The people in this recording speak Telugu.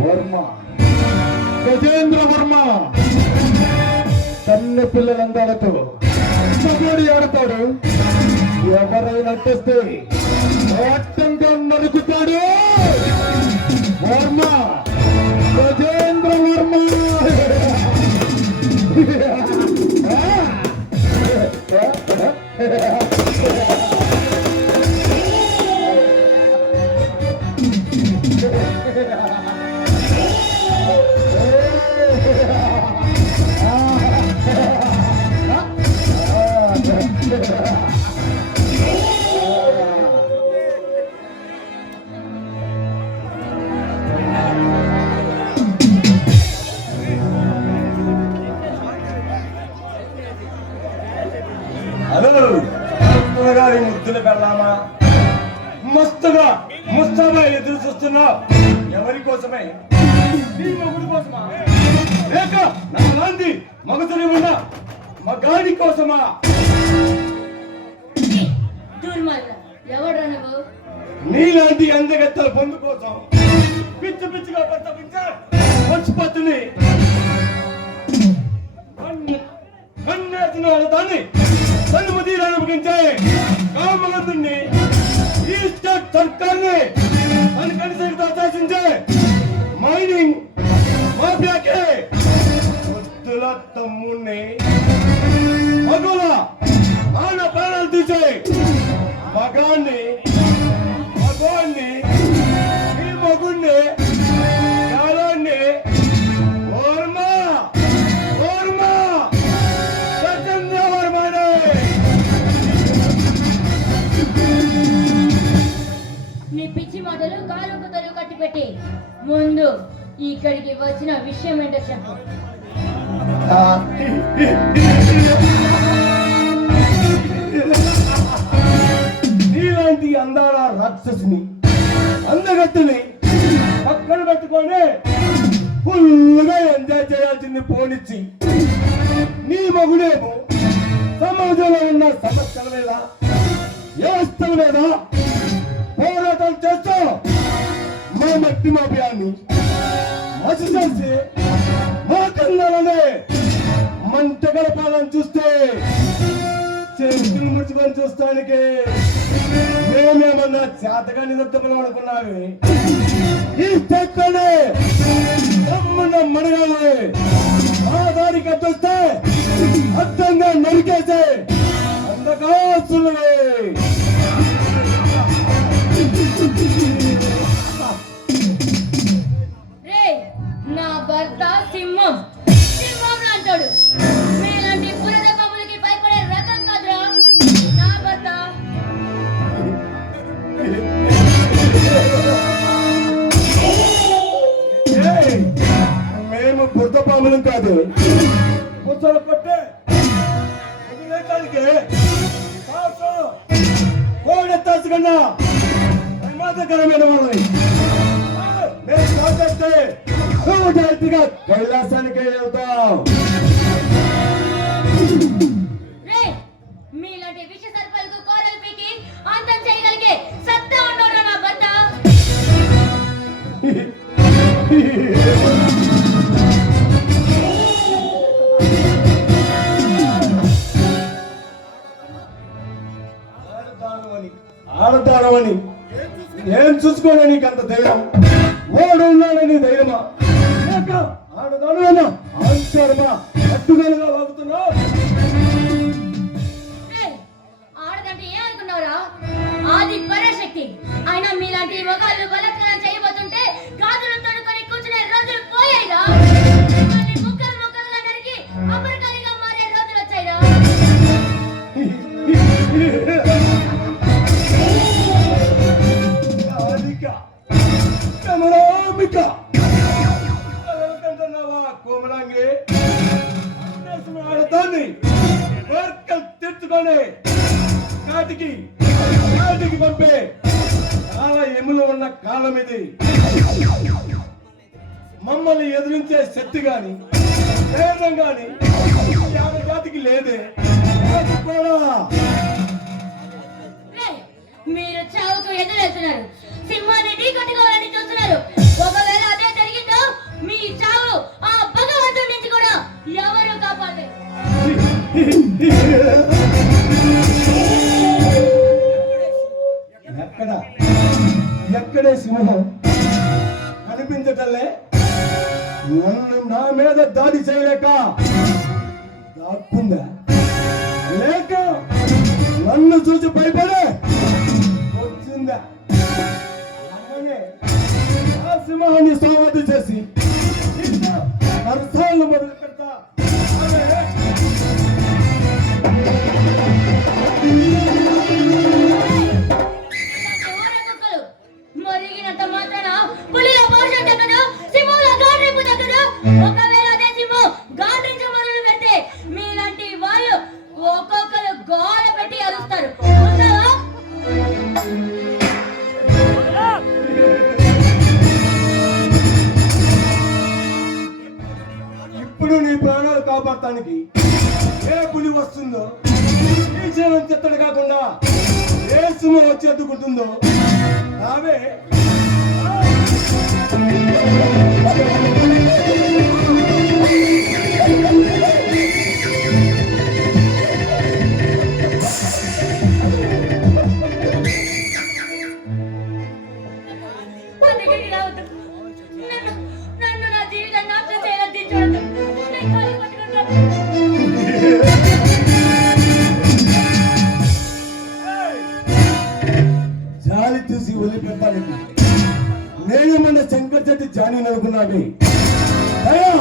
వర్మ, గజేంద్ర వర్మ కన్నె పిల్లలందాలతో మగోడి ఆడతాడు. ఎవరైనా తెస్తే అట్టంగా నరుకుతాడు. వర్మ, గజేంద్ర వర్మ. గారి ముద్దులు పెళ్ళామా మస్తుగా ముస్తాబా ఎదురు చూస్తున్నావు. ఎవరి కోసమే? నీ మొగుడు కోసమా లేక నా లాంటి మగతని ఉన్న మగాడి కోసమా? నీలాంటి అందగత్తల పొందు కోసం పిచ్చి పిచ్చిగా ప్రస్తావించే పశుపతిని కన్నేసిన దాన్ని సన్నుమతిని ముగించే కామగంధుని ఈ స్టేట్ సర్కార్ని అనుకరిసరితో శాసించే మైనింగ్ మాఫియాకి ముద్దుల తమ్ముణ్ణి మగుల ఆన ప్రాణాలు తీసే మగాన్ని మగవాణ్ణి ఈ మగుణ్ణి కాలాన్ని నీ పిచ్చి మాటలు కాలు కుతలు కట్టిపెట్టి ముందు ఇక్కడికి వచ్చిన విషయం ఏంటో చెప్పు. నీలాంటి అందాల రాక్షసిని అందగత్తుని పక్కన పెట్టుకొని ఫుల్గా ఎంజాయ్ చేయాల్సింది పోనిచ్చి నీ మగుడేమో సమాజంలో ఉన్న సమస్యల మీద వ్యవస్థల మీద పోరాటం చేస్తూ మా మట్టి మాఫియాన్ని మసి చేసి మా కన్నాలనే మంట గడపాలని చూస్తే చేతులు ముడుచుకొని చూస్తానికి మేమేమన్నా చేతగా నిదత్తమని అనుకున్నావి. ఈ స్టేట్లోనే మడగాలి ఆ దానికి అడ్డొస్తే అర్థంగా నరికేసే అందకాసులే. నా భర్త సింహం సింహం అంటాడు. మీలాంటి పురద పాములకి భయపడే రకం కాదురా నా భర్త. మేము బుద్ధ పాములం కాదు. బుద్ధలు పట్టే కోడెత్తాసు కన్నా ప్రమాదకరమైన వాళ్ళని మేము కాచేస్తే డైరెక్ట్గా కైలాసానికి వెళ్తాం. మీలాంటి విష సర్పాలకు కోరలు పీకి అంతం చేయగలిగే సత్తా ఉన్నోడ్రా నా భర్త. ఆడతానమని ఏం చూసుకోని నీకు అంత ధైర్యం? ఓడు ఉన్నాడని ధైర్యమా లేక ఆడదాను ఆశ్చర్యమా అడ్డుగాలుగా వాగుతున్నావు? ఆడదంటే ఏమనుకున్నావురా? ఆది పరాశక్తి. అయినా మీలాంటి మగాళ్ళు బలత్కారం చేయబోతుంటే గాజులు తొడుకొని కూర్చునే రోజులు పోయాయిరా. ముక్కలు ముక్కలుగా నరికి అపరికారిగా మారే రోజులు వచ్చాయిరా. కోమలాంగి ఆడతాన్ని తెచ్చుకొని కాటికి పంపే చాలా ఎములు ఉన్న కాలం ఇది. మమ్మల్ని ఎదిరించే శక్తి గాని ధైర్యం గాని జాతికి లేదే. మీరు చావుకు ఎదురెళ్తున్నారు. సింహాన్ని ఢీ కొట్టుకోవాలని చూస్తున్నారు. ఒకవేళ అదే జరిగిందో కనిపించటల్లే నన్ను నా మీద దాడి చేయలేక దాక్కుందా లేక నన్ను చూసి భయపడే వచ్చిందా అలానే ఆ సింహాన్ని సమాధి చేసి అర్థాలు మొదలు పెడతా మరిగినంత మాత్రాన పులిలో పోషణ తగ్గదు, సింహంలో గాండ్రింపు తగ్గదు. ఒకవేళ అదే సింహం గాండ్రించ మొదలు పెడితే మీలాంటి వాళ్ళు ఒక్కొక్కరు గోడ పెట్టి అరుస్తారు. ఉన్నావా? ఇప్పుడు నీ ప్రాణాలు కాపాడటానికి ఏ పులి వస్తుందో ఈ క్షణం చెత్తడు కాకుండా ఏ సింహం వచ్చి ఎత్తుకుంటుందో నావే దగ్గరికి రావద్దు. నన్ను నా జీవితాన్ని నాశనం చేయాలని చూడద్దు. నేను కాలు పట్టుకుంటాను. జాలి చూసి వదిలిపెట్టాలి నేనేమన్నా శంకర్ చెట్టి జాని అనుకున్నాను అయ్యా